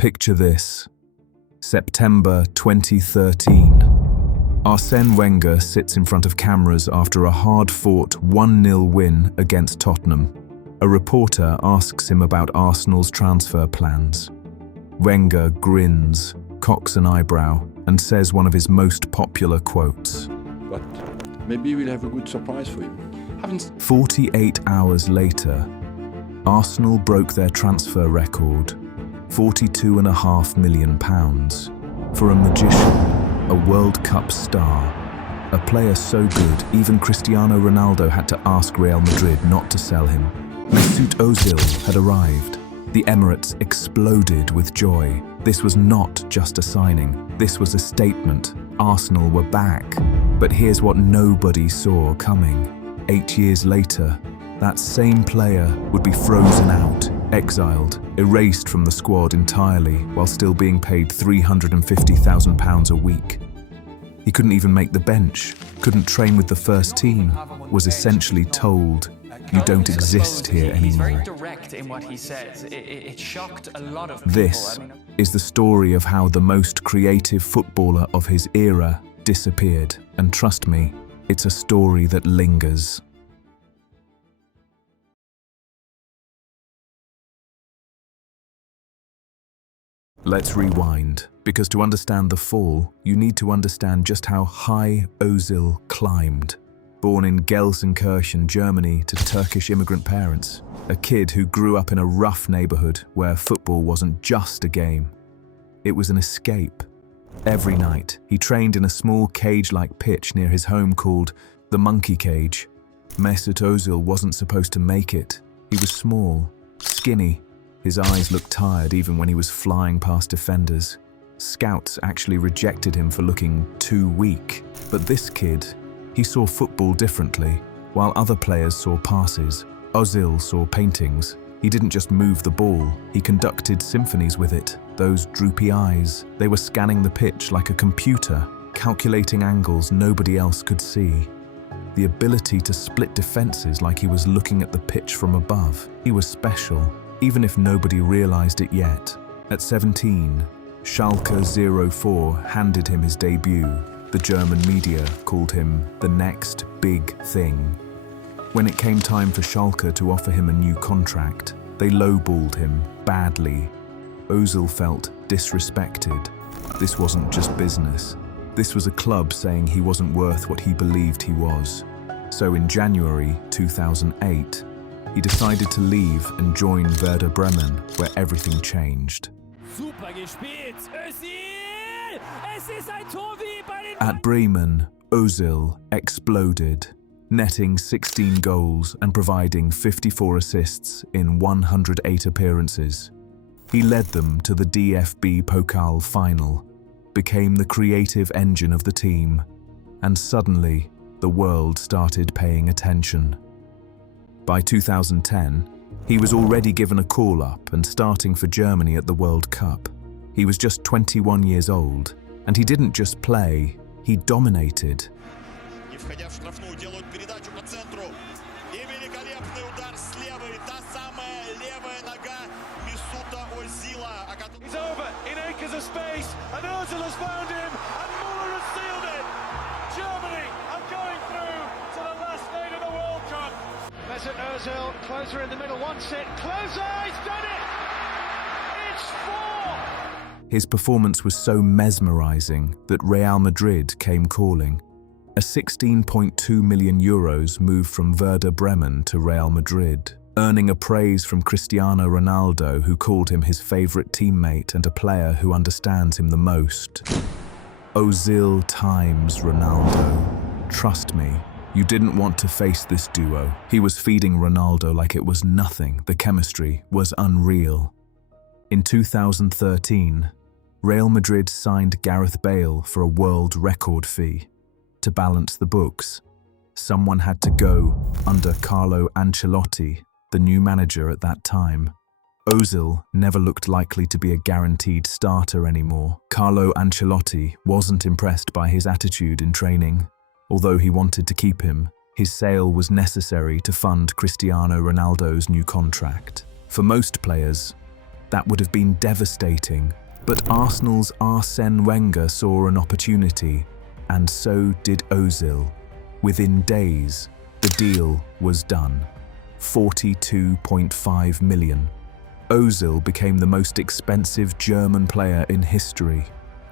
Picture this. September 2013. Arsène Wenger sits in front of cameras after a hard-fought 1-0 win against Tottenham. A reporter asks him about Arsenal's transfer plans. Wenger grins, cocks an eyebrow, and says one of his most popular quotes. But maybe we'll have a good surprise for you. 48 hours later, Arsenal broke their transfer record, £42.5 million, for a magician, a World Cup star, a player so good even Cristiano Ronaldo had to ask Real Madrid not to sell him. Mesut Özil had arrived. The Emirates exploded with joy. This was not just a signing, this was a statement. Arsenal were back. But here's what nobody saw coming. 8 years later, that same player would be frozen out, exiled, erased from the squad entirely while still being paid £350,000 a week. He couldn't even make the bench, couldn't train with the first team, was essentially told, "You don't exist here anymore." This is the story of how the most creative footballer of his era disappeared, and trust me, it's a story that lingers. Let's rewind, because to understand the fall, you need to understand just how high Özil climbed. Born in Gelsenkirchen, Germany, to Turkish immigrant parents, a kid who grew up in a rough neighborhood where football wasn't just a game. It was an escape. Every night, he trained in a small cage-like pitch near his home called the Monkey Cage. Mesut Özil wasn't supposed to make it. He was small, skinny. His eyes looked tired even when he was flying past defenders. Scouts actually rejected him for looking too weak. But this kid, he saw football differently. While other players saw passes, Özil saw paintings. He didn't just move the ball, he conducted symphonies with it. Those droopy eyes, they were scanning the pitch like a computer, calculating angles nobody else could see. The ability to split defenses like he was looking at the pitch from above. He was special, even if nobody realized it yet. At 17, Schalke 04 handed him his debut. The German media called him the next big thing. When it came time for Schalke to offer him a new contract, they lowballed him badly. Özil felt disrespected. This wasn't just business. This was a club saying he wasn't worth what he believed he was. So in January 2008, he decided to leave and join Werder Bremen, where everything changed. At Bremen, Özil exploded, netting 16 goals and providing 54 assists in 108 appearances. He led them to the DFB Pokal final, became the creative engine of the team, and suddenly the world started paying attention. By 2010, he was already given a call-up and starting for Germany at the World Cup. He was just 21 years old, and he didn't just play, he dominated. He's over in acres of space, and Özil has found him, and Muller has sealed it. Germany are going through to the last night of the World Cup. Mesut Özil, closer in the middle, wants it, closer, he's done it! It's 4! His performance was so mesmerizing that Real Madrid came calling. A €16.2 million moved from Werder Bremen to Real Madrid, earning a praise from Cristiano Ronaldo, who called him his favorite teammate and a player who understands him the most. Özil times Ronaldo. Trust me, you didn't want to face this duo. He was feeding Ronaldo like it was nothing. The chemistry was unreal. In 2013, Real Madrid signed Gareth Bale for a world record fee. To balance the books, someone had to go under Carlo Ancelotti, the new manager at that time. Özil never looked likely to be a guaranteed starter anymore. Carlo Ancelotti wasn't impressed by his attitude in training. Although he wanted to keep him, his sale was necessary to fund Cristiano Ronaldo's new contract. For most players, That would have been devastating. But Arsenal's Arsene Wenger saw an opportunity, and so did Özil. Within days, the deal was done. 42.5 million. Özil became the most expensive German player in history.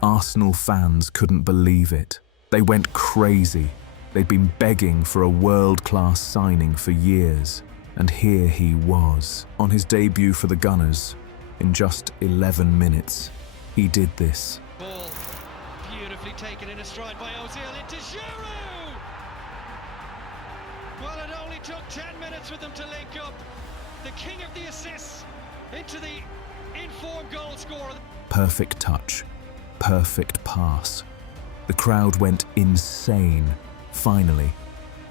Arsenal fans couldn't believe it. They went crazy. They'd been begging for a world-class signing for years. And here he was. On his debut for the Gunners, in just 11 minutes, he did this. Ball beautifully taken in a stride by Özil into Giroud! Well, it only took 10 minutes for them to link up. The king of the assists into the informed goal scorer. Perfect touch, perfect pass. The crowd went insane. Finally,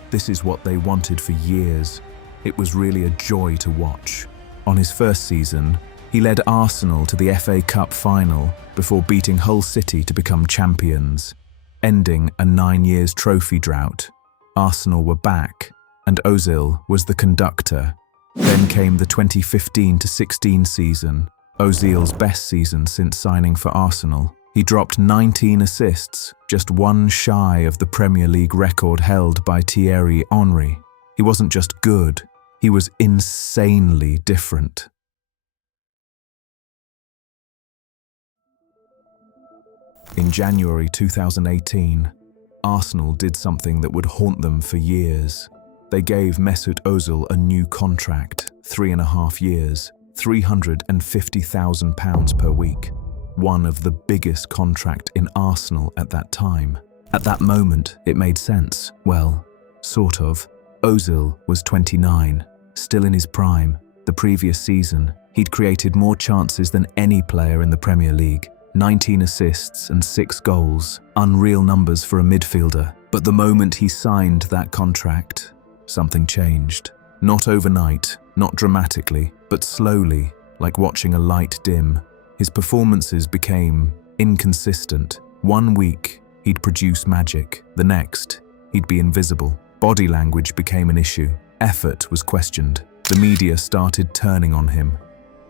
this is what they wanted for years. It was really a joy to watch. On his first season, he led Arsenal to the FA Cup final before beating Hull City to become champions, ending a 9-year trophy drought. Arsenal were back, and Özil was the conductor. Then came the 2015-16 season, Özil's best season since signing for Arsenal. He dropped 19 assists, just one shy of the Premier League record held by Thierry Henry. He wasn't just good, he was insanely different. In January 2018, Arsenal did something that would haunt them for years. They gave Mesut Özil a new contract, 3.5 years, £350,000 per week. One of the biggest contract in Arsenal at that time. At that moment, it made sense. Well, sort of. Özil was 29, still in his prime. The previous season, he'd created more chances than any player in the Premier League. 19 assists and 6 goals, unreal numbers for a midfielder. But the moment he signed that contract, something changed. Not overnight, not dramatically, but slowly, like watching a light dim. His performances became inconsistent. One week, he'd produce magic. The next, he'd be invisible. Body language became an issue. Effort was questioned. The media started turning on him.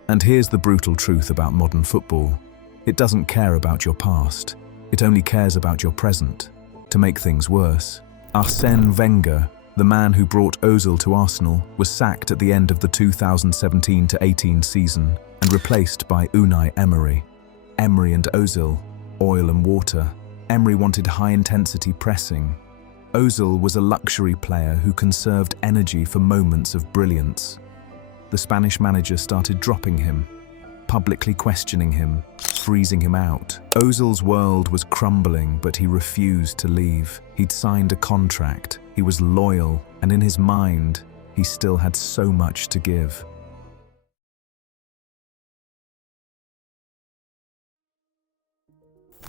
And here's the brutal truth about modern football. It doesn't care about your past. It only cares about your present. To make things worse, Arsene Wenger, the man who brought Özil to Arsenal, was sacked at the end of the 2017-18 season and replaced by Unai Emery. Emery and Özil, oil and water. Emery wanted high-intensity pressing. Özil was a luxury player who conserved energy for moments of brilliance. The Spanish manager started dropping him, publicly questioning him, freezing him out. Özil's world was crumbling, but he refused to leave. He'd signed a contract, he was loyal, and in his mind, he still had so much to give.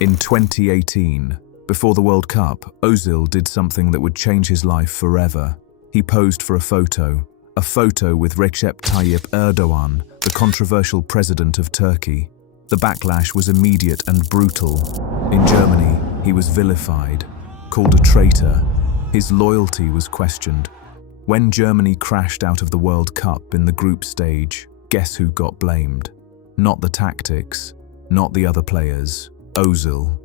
In 2018, before the World Cup, Özil did something that would change his life forever. He posed for a photo with Recep Tayyip Erdogan, the controversial president of Turkey. The backlash was immediate and brutal. In Germany, he was vilified, called a traitor. His loyalty was questioned. When Germany crashed out of the World Cup in the group stage, guess who got blamed? Not the tactics, not the other players, Özil.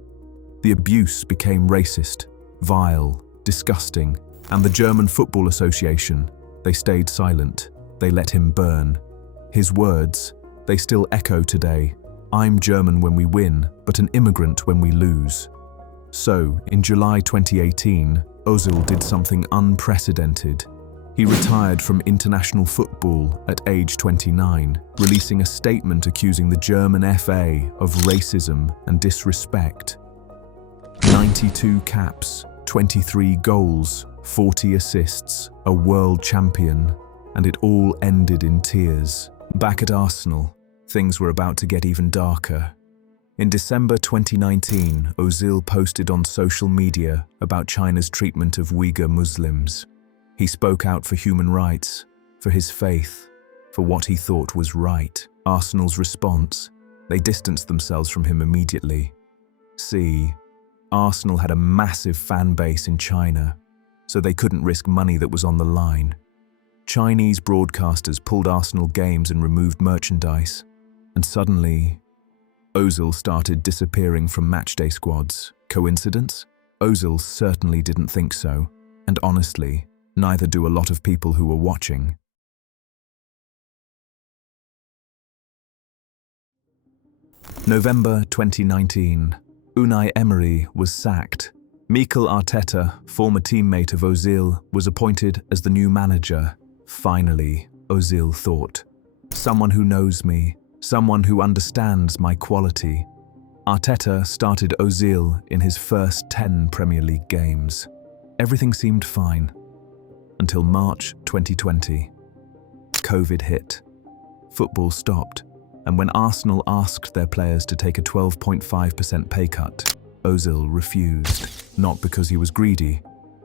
The abuse became racist, vile, disgusting, and the German Football Association, they stayed silent. They let him burn. His words, they still echo today. I'm German when we win, but an immigrant when we lose. So, in July 2018, Özil did something unprecedented. He retired from international football at age 29, releasing a statement accusing the German FA of racism and disrespect. 92 caps, 23 goals, 40 assists, a world champion, and it all ended in tears. Back at Arsenal, things were about to get even darker. In December 2019, Özil posted on social media about China's treatment of Uyghur Muslims. He spoke out for human rights, for his faith, for what he thought was right. Arsenal's response, they distanced themselves from him immediately. See, Arsenal had a massive fan base in China, so they couldn't risk money that was on the line. Chinese broadcasters pulled Arsenal games and removed merchandise. And suddenly, Özil started disappearing from matchday squads. Coincidence? Özil certainly didn't think so, and honestly, neither do a lot of people who were watching. November 2019. Unai Emery was sacked. Mikel Arteta, former teammate of Özil, was appointed as the new manager. Finally, Özil thought. Someone who knows me, someone who understands my quality. Arteta started Özil in his first 10 Premier League games. Everything seemed fine. Until March 2020. COVID hit. Football stopped. And when Arsenal asked their players to take a 12.5% pay cut, Özil refused. Not because he was greedy,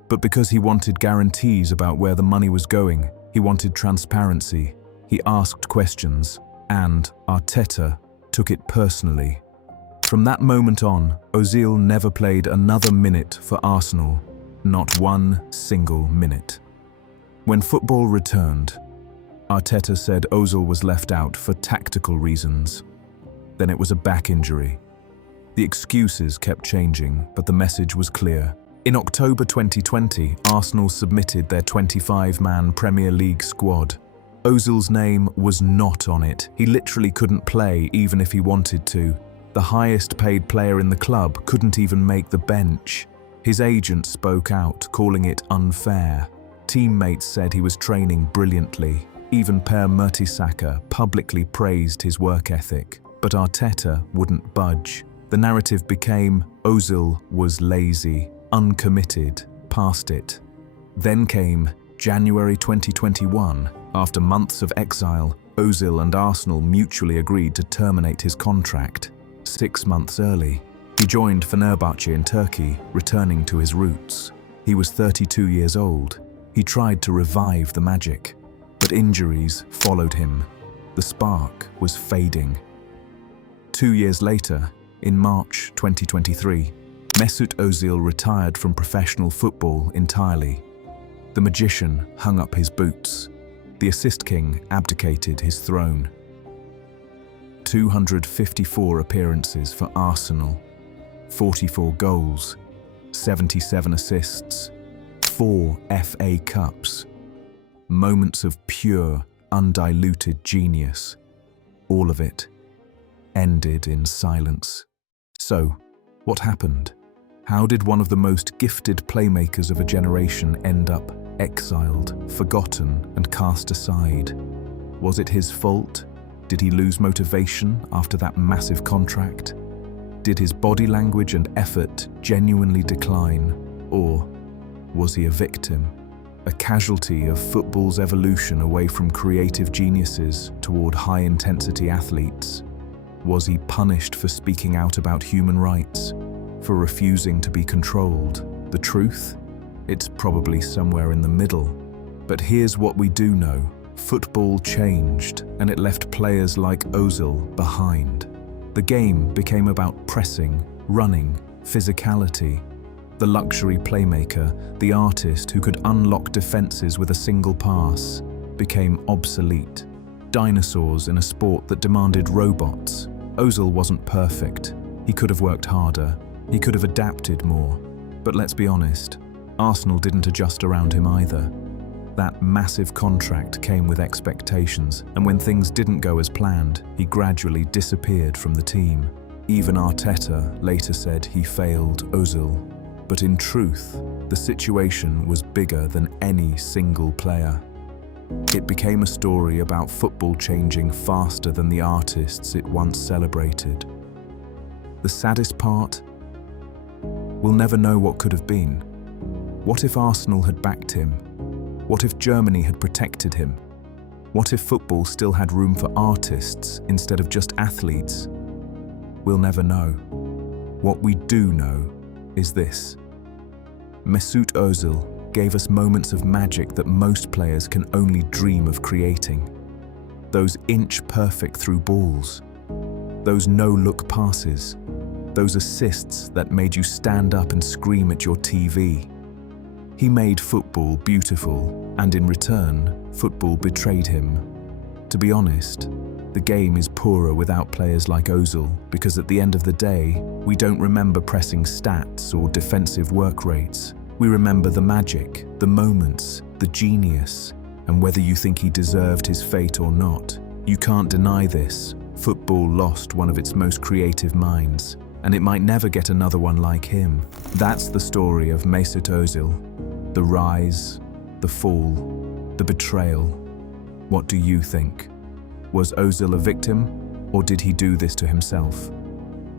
but because he wanted guarantees about where the money was going. He wanted transparency. He asked questions, and Arteta took it personally. From that moment on, Özil never played another minute for Arsenal. Not one single minute. When football returned, Arteta said Özil was left out for tactical reasons. Then it was a back injury. The excuses kept changing, but the message was clear. In October 2020, Arsenal submitted their 25-man Premier League squad. Özil's name was not on it. He literally couldn't play even if he wanted to. The highest paid player in the club couldn't even make the bench. His agent spoke out, calling it unfair. Teammates said he was training brilliantly. Even Per Mertesacker publicly praised his work ethic, but Arteta wouldn't budge. The narrative became Özil was lazy, uncommitted, past it. Then came January 2021. After months of exile, Özil and Arsenal mutually agreed to terminate his contract. 6 months early, he joined Fenerbahce in Turkey, returning to his roots. He was 32 years old. He tried to revive the magic. But injuries followed him. The spark was fading. 2 years later, in March 2023, Mesut Özil retired from professional football entirely. The magician hung up his boots. The assist king abdicated his throne. 254 appearances for Arsenal, 44 goals, 77 assists, 4 FA Cups. Moments of pure, undiluted genius. All of it ended in silence. So, what happened? How did one of the most gifted playmakers of a generation end up exiled, forgotten, and cast aside? Was it his fault? Did he lose motivation after that massive contract? Did his body language and effort genuinely decline? Or was he a victim? A casualty of football's evolution away from creative geniuses toward high-intensity athletes? Was he punished for speaking out about human rights, for refusing to be controlled? The truth? It's probably somewhere in the middle. But here's what we do know. Football changed, and it left players like Özil behind. The game became about pressing, running, physicality. The luxury playmaker, the artist who could unlock defenses with a single pass, became obsolete. Dinosaurs in a sport that demanded robots. Özil wasn't perfect. He could have worked harder. He could have adapted more. But let's be honest, Arsenal didn't adjust around him either. That massive contract came with expectations, and when things didn't go as planned, he gradually disappeared from the team. Even Arteta later said he failed Özil. But in truth, the situation was bigger than any single player. It became a story about football changing faster than the artists it once celebrated. The saddest part? We'll never know what could have been. What if Arsenal had backed him? What if Germany had protected him? What if football still had room for artists instead of just athletes? We'll never know. What we do know is this. Mesut Özil gave us moments of magic that most players can only dream of creating. Those inch-perfect through balls, those no-look passes, those assists that made you stand up and scream at your TV. He made football beautiful, and in return, football betrayed him. To be honest, The game is poorer without players like Özil because at the end of the day, we don't remember pressing stats or defensive work rates. We remember the magic, the moments, the genius, and whether you think he deserved his fate or not. You can't deny this. Football lost one of its most creative minds, and it might never get another one like him. That's the story of Mesut Özil. The rise, the fall, the betrayal. What do you think? Was Özil a victim, or did he do this to himself?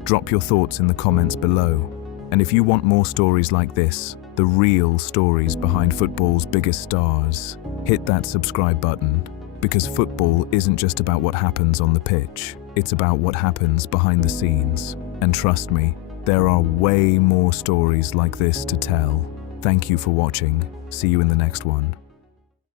Drop your thoughts in the comments below. And if you want more stories like this, the real stories behind football's biggest stars, hit that subscribe button, because football isn't just about what happens on the pitch, it's about what happens behind the scenes. And trust me, there are way more stories like this to tell. Thank you for watching. See you in the next one.